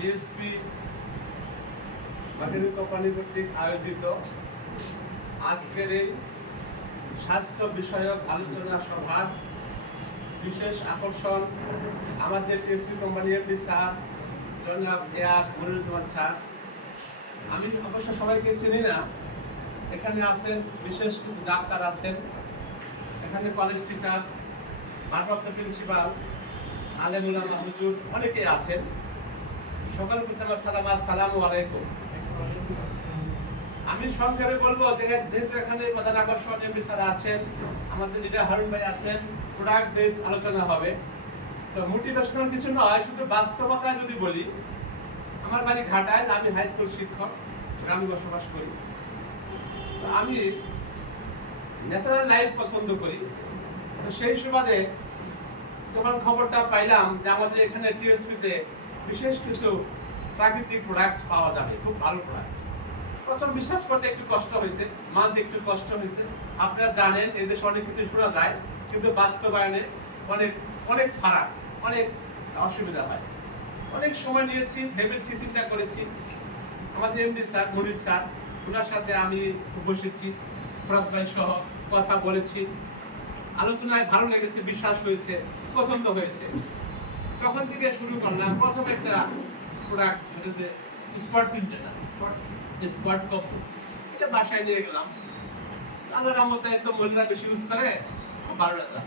GSP বাহিনী company কর্তৃক আয়োজিত আজকের এই স্বাস্থ্য বিষয়ক আলোচনা সভার বিশেষ আকর্ষণ আমাদের জিএসপি কোম্পানি এমডি স্যার জনাব এআর মনিরুজ্জামান স্যার। আমি অবশ্য সবাইকে চিনি না, এখানে আছেন বিশেষ কিছু ডাক্তার আছেন, এখানে কলেজ টিচার, ভারপ্রাপ্ত প্রিন্সিপাল, আলেম উলামা হুজুর অনেকেই আছেন। সকল প্রতি আমার সালাম, আসসালামু আলাইকুম। আমি সংক্ষেপে বলবো, যেহেতু এখানে প্রধান আকর্ষণ এমপি স্যার আছেন, আমাদের লিডার হারুন ভাই আছেন, প্রোডাক্ট বেস আলোচনা হবে। তো মোটিভেশনাল কিছু নয়, শুধু বাস্তবতায় যদি বলি, আমার বাড়ি ঘাটায়, আমি হাই স্কুল শিক্ষক, গ্রামে বসবাস করি। তো আমি ন্যাচারাল লাইফ পছন্দ করি। তো সেই সুবাদে যখন খবরটা পাইলাম যে আমাদের এখানে টিএসপিতে বিশেষ কিছু প্রাকৃতিক প্রোডাক্ট পাওয়া যাবে, খুব ভালো প্রোডাক্ট, প্রথম বিশ্বাস করতে একটু কষ্ট হয়েছে, মানতে একটু কষ্ট হয়েছে। আপনারা জানেন এদেশে অনেক কিছু শোনা যায়, কিন্তু বাস্তবায়নে অনেক অনেক ফারাক, অনেক অসুবিধা হয়। অনেক সময় নিয়েছি, ভেবেছি, চিন্তা করেছি। আমাদের এমডি স্যার মনির স্যার, ওনার সাথে আমি বসেছি, ফরাদ ভাই সহ কথা বলেছি, আলোচনায় ভালো লেগেছে, বিশ্বাস হয়েছে, পছন্দ হয়েছে। তখন থেকে শুরু করলাম প্রথম একটা প্রোডাক্ট, যেটাতে স্পট প্রিন্টে না, স্পট কপি, এটা বাসায় নিয়ে গেলাম। আল্লাহর রহমতে তো মহিলারা বেশি ইউজ করে, ভালো লাগে।